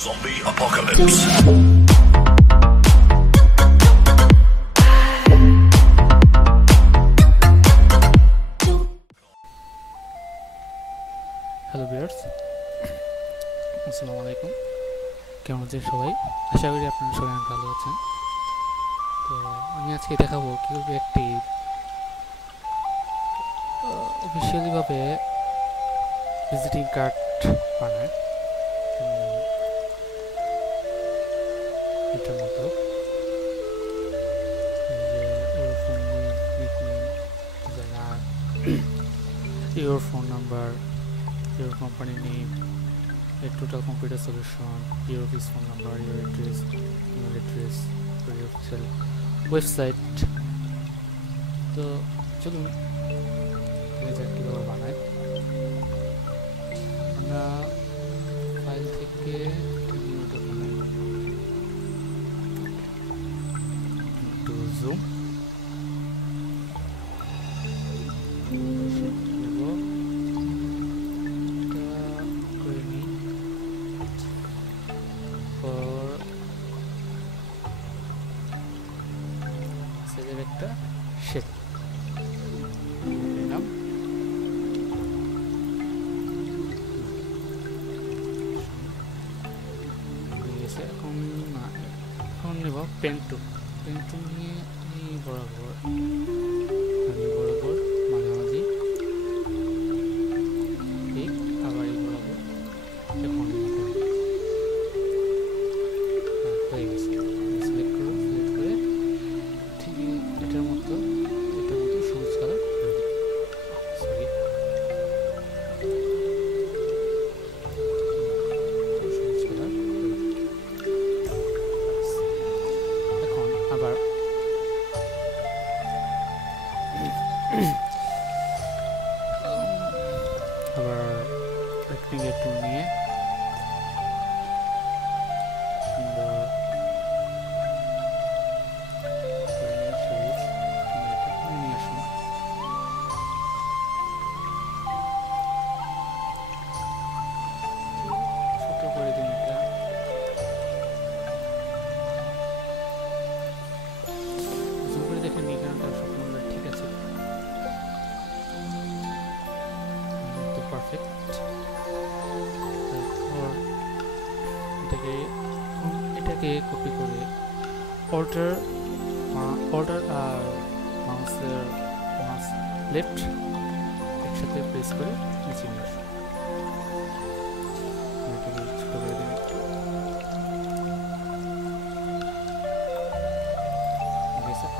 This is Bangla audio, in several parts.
Zombie apocalypse. হ্যালো ভিউয়ার্স, আসসালামু আলাইকুম। কেমন আছেন সবাই? আশা করি আপনারা সবাই ভালো আছেন। তো আমি আজকে দেখাবো কীভাবে একটি অফিসিয়ালিভাবে ভিজিটিং কার্ড বানায়। এটার মতো your phone number, your company name, a total computer solution, your office phone number, your address, email address, your official website. তো চলুন কীভাবে বানায়। আমরা ফাইল থেকে জুম একটা শেপ নিলাম। এখন নেব পেন টু নিয়ে এই বরাবর মাঝামাঝি আবার এই বরাবর এখন হয়ে গেছে। সিলেক্ট করে ঠিক এটার মতো সবুজ কালার এখন আবার রেক্টেঙ্গেল টুল নিয়ে এটাকে কপি করে অল্টার আর মাউস লেফট একসাথে প্রেস করে নিচে নিয়ে আসুন। এটাকে ছোট করে দিন একটু।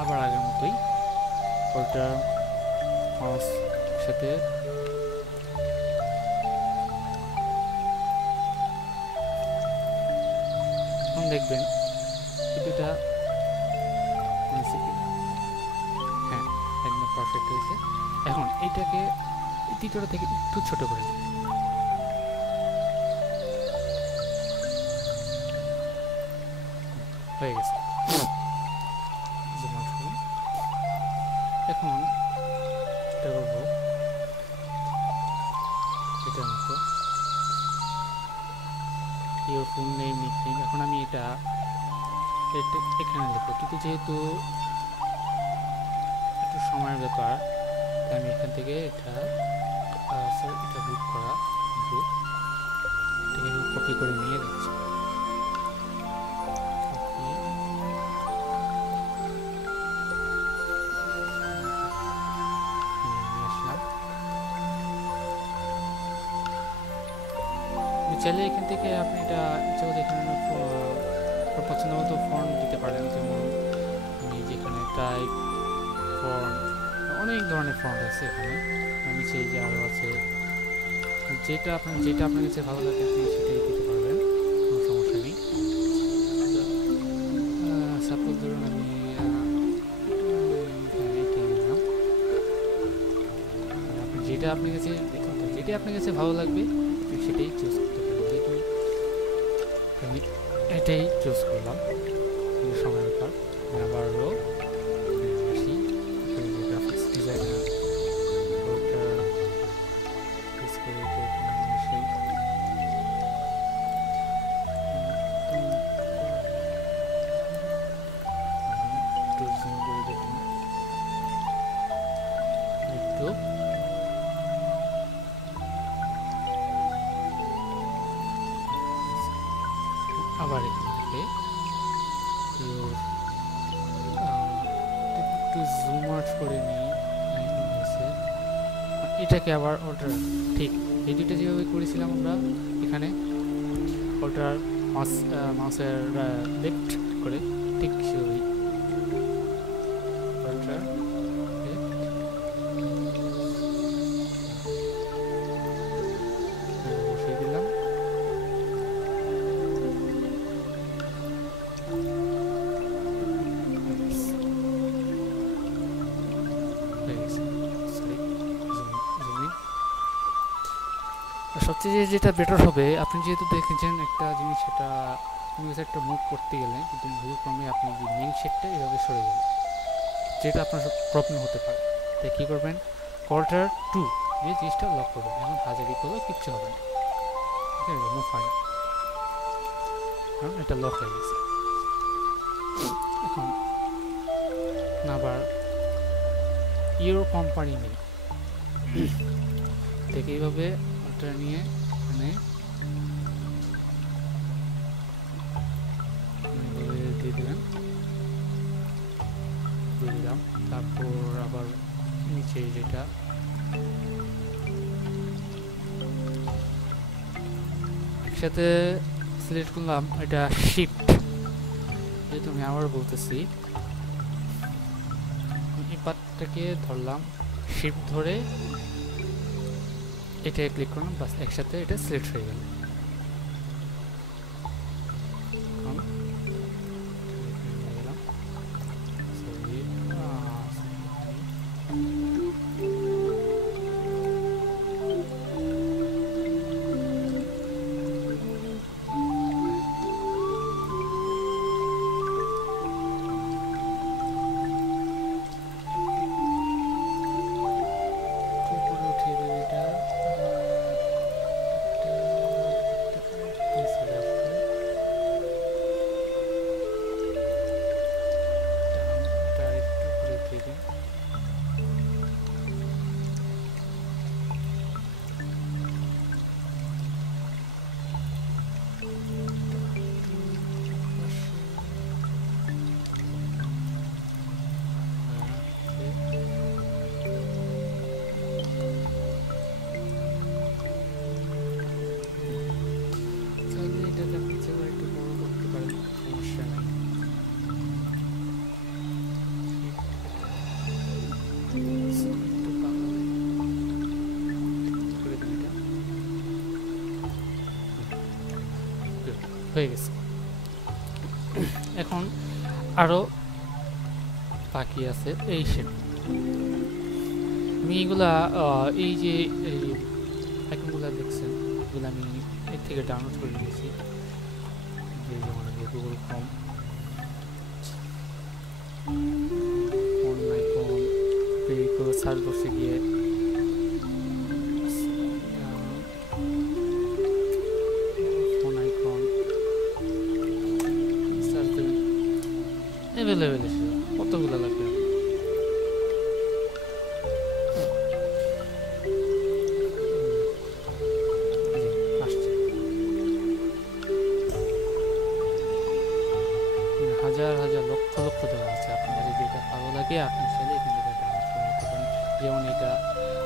আবার আগের মতোই অল্টার মাউস একসাথে দেখবেন কিছুটা হ্যাঁ একদম পারফেক্ট হয়েছে। এখন এইটাকে দ্বিতীয়টা থেকে একটু ছোট করে দিন। হয়ে গেছে। এখন এটা করবো এটার মতো your full name, nickname। এখন আমি এটা এখানে লিখবো, কিন্তু যেহেতু একটু সময়ের ব্যাপার তাই আমি এখান থেকে এটা গ্রুপ করা এটাকে কপি করে নিয়ে যাচ্ছি। চাইলে এখান থেকে আপনি এটা এখানে পছন্দ মতো ফন্ট দিতে পারেন। যেমন আমি যেখানে টাইপ ফন্ট, অনেক ধরনের ফন্ট আছে এখানে, আমি চাই যে আরও আছে। যেটা আপনার কাছে ভালো লাগে আপনি সেটাই দিতে পারবেন, কোনো সমস্যা নেই। সাপোজ ধরুন আমি এটাই নিলাম। আপনি যেটা আপনার কাছে ভালো লাগবে সেটাই চুজ করতে পারেন। যেহেতু আমি এটাই চুজ করলাম সময়ের ব্যাপার। আবারও আসি গ্রাফিক্স ডিজাইনার আবার এখান থেকে একটু জুম আউট করে নিই। এটাকে আবার অল্টার, ঠিক এই দুইটা যেভাবে করেছিলাম আমরা এখানে অল্টার মাউসের লেফট করে, ঠিক সেভাবেই অল্টার বসিয়ে দিলাম। সবচেয়ে যেটা বেটার হবে, আপনি যেহেতু দেখেছেন একটা জিনিস, সেটা একটা মুভ করতে গেলে কিন্তু ভুলক্রমে আপনি যে মেইন শেপটা এভাবে সরে গেল, যেটা আপনার প্রবলেম হতে পারে। তাই কী করবেন, কল্টার 2 দিয়ে জিনিসটা লক করবেন। এখন হাজারি করলেও কিচ্ছু হবে না, ঠিক আছে, মুভ হয় না, কারণ এটা লক হয়ে গেছে। এখন আবার ইউর কোম্পানি নেই থেকে এইভাবে ওটা নিয়ে মানে দিয়ে দিলাম, তারপর আবার নিচে যেটা একসাথে সিলেক্ট করলাম, এটা শিফট, যেহেতু আমি আবার বলতেছি এই পার্টটাকে ধরলাম, শিফট ধরে এটা ক্লিক করলাম, বাস একসাথে এটা সিলেক্ট হয়ে গেল। হয়ে গেছে। এখন আরো বাকি আছে এই শেপ। আমি এইগুলা এই যে আইকনগুলো দেখছেন, এগুলো আমি এর থেকে ডাউনলোড করে নিয়েছি, যেমন গুগল ক্রোম, ফোন আইকন পেয়ে সার্চ বক্সে গিয়ে অ্যাভেলেবেল এসে কতগুলো লাগবে আসছে, হাজার হাজার লক্ষ লক্ষ দেওয়া আছে। আপনার যদি এটা ভালো লাগে আপনি চাইলে এখান থেকে ডাউনলোড করে নিতে পারেন। যেমন এটা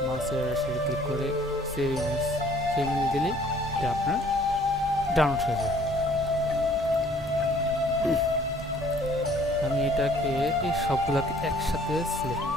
মাউসের সাথে ক্লিক করে সেভ ইমেজ দিলে এটা আপনার ডাউনলোড হয়ে যাবে। আমি এটাকে এই সবগুলোকে একসাথে সিলেক্ট করি।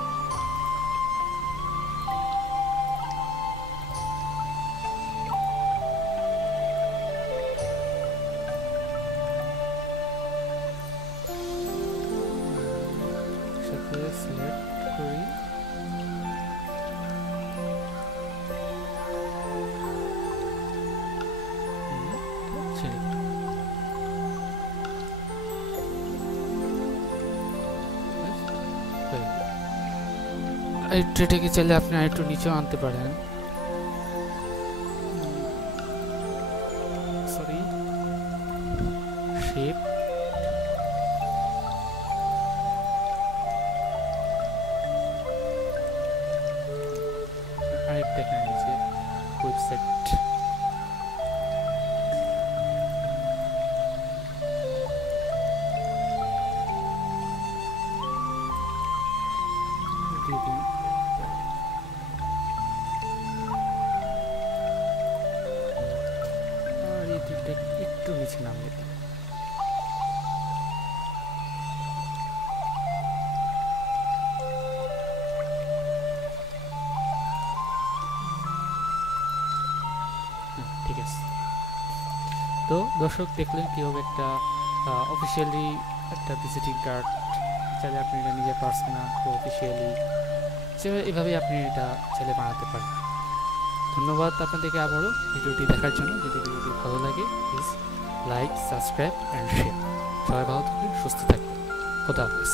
এটাকে চাইলে আপনি আরেকটু নিচেও আনতে পারেন। সরি, শেপ আরেকটা এখানে নিচে ওয়েবসাইট নিচে নামলে। ঠিক আছে, তো দর্শক দেখলেন কীভাবে একটা অফিসিয়ালি একটা ভিজিটিং কার্ড চাইলে আপনি এটা নিজের পার্সোনাল অফিসিয়ালি এভাবেই আপনি এটা চাইলে বানাতে পারেন। ধন্যবাদ আপনাদেরকে আবারও ভিডিওটি দেখার জন্য। যদি ভিডিওটি ভালো লাগে please like, subscribe and share. সবাই ভালো থাকবেন, সুস্থ থাকবেন। খোদা হাফেজ।